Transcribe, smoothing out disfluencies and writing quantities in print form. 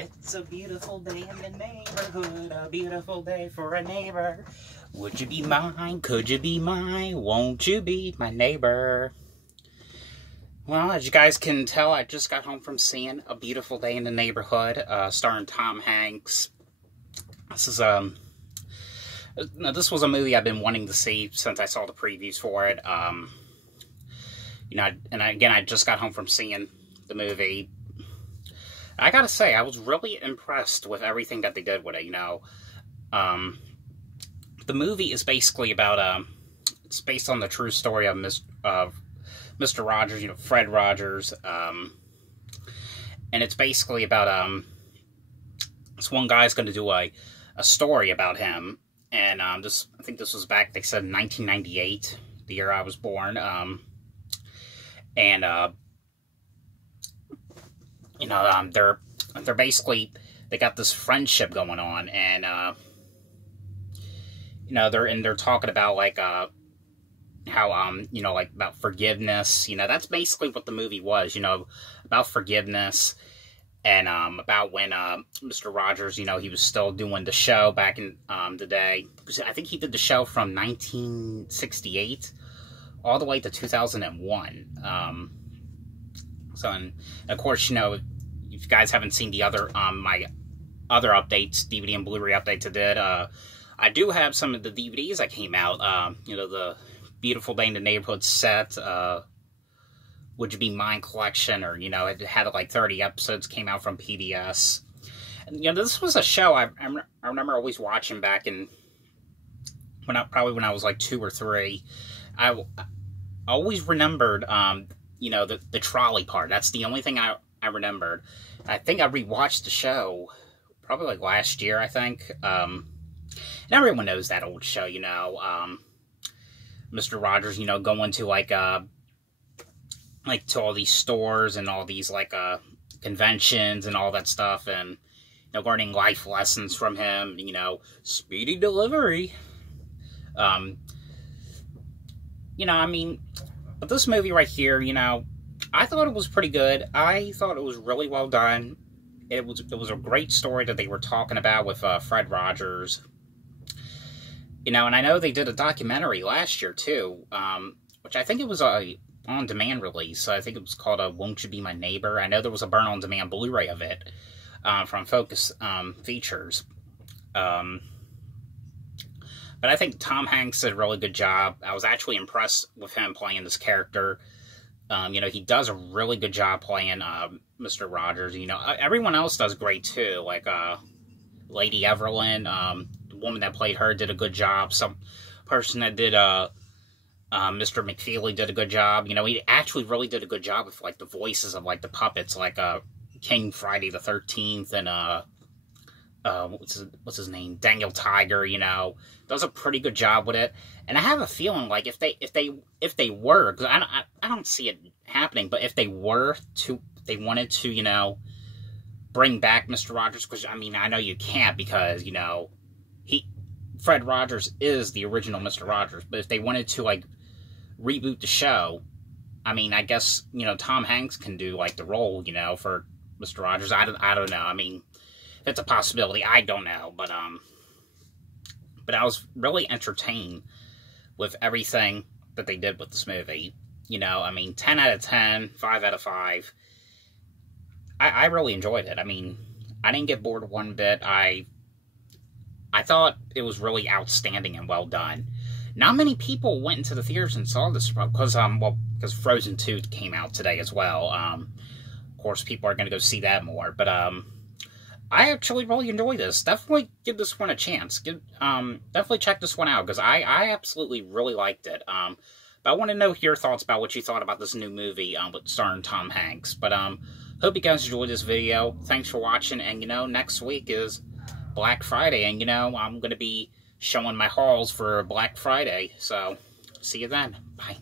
It's a beautiful day in the neighborhood, a beautiful day for a neighbor. Would you be mine? Could you be mine? Won't you be my neighbor? Well, as you guys can tell, I just got home from seeing A Beautiful Day in the Neighborhood, starring Tom Hanks. This is this was a movie I've been wanting to see since I saw the previews for it. Again, I just got home from seeing the movie. I gotta say, I was really impressed with everything that they did with it. The movie is basically about it's based on the true story of Mr. Rogers, Fred Rogers, and it's basically about this one guy's going to do a story about him, and I think this was back, they said, in 1998, the year I was born, they're basically, they got this friendship going on, and they're talking about how about forgiveness. That's basically what the movie was, about forgiveness, and about when Mr. Rogers, he was still doing the show back in the day. I think he did the show from 1968 all the way to 2001. And of course, if you guys haven't seen the other my other updates, DVD and Blu-ray updates I did, I do have some of the DVDs that came out. The Beautiful Day in the Neighborhood set, Would You Be Mine collection, or it had like 30 episodes, came out from PBS. And this was a show I remember always watching back in probably when I was like 2 or 3. I always remembered the trolley part. That's the only thing I remembered. I think I rewatched the show probably like last year, I think. And everyone knows that old show, Mr. Rogers, going to to all these stores and all these conventions and all that stuff, and learning life lessons from him, speedy delivery. But this movie right here, I thought it was pretty good. I thought it was really well done. It was a great story that they were talking about with Fred Rogers. And I know they did a documentary last year, too, which I think it was a on-demand release. I think it was called Won't You Be My Neighbor? I know there was a burn-on-demand Blu-ray of it from Focus Features. But I think Tom Hanks did a really good job. I was actually impressed with him playing this character. He does a really good job playing Mr. Rogers. Everyone else does great, too. Like Lady Evelyn, the woman that played her, did a good job. Some person that did Mr. McFeely did a good job. He actually really did a good job with the voices of the puppets, King Friday the 13th and what's his name, Daniel Tiger. Does a pretty good job with it. And I have a feeling if they were, because I don't see it happening, but if they wanted to bring back Mr. Rogers, because I know you can't, because Fred Rogers is the original Mr. Rogers. But if they wanted to reboot the show, I guess Tom Hanks can do the role for Mr. Rogers. I don't know. It's a possibility. I don't know, but I was really entertained with everything that they did with this movie. 10 out of 10, 5 out of 5. I really enjoyed it. I didn't get bored one bit. I thought it was really outstanding and well done. Not many people went into the theaters and saw this because Frozen 2 came out today as well. Of course, people are going to go see that more, but I actually really enjoyed this. Definitely give this one a chance. Definitely check this one out, because I absolutely really liked it. But I want to know your thoughts about what you thought about this new movie starring Tom Hanks. But hope you guys enjoyed this video. Thanks for watching, and next week is Black Friday, and I'm going to be showing my hauls for Black Friday. So see you then. Bye.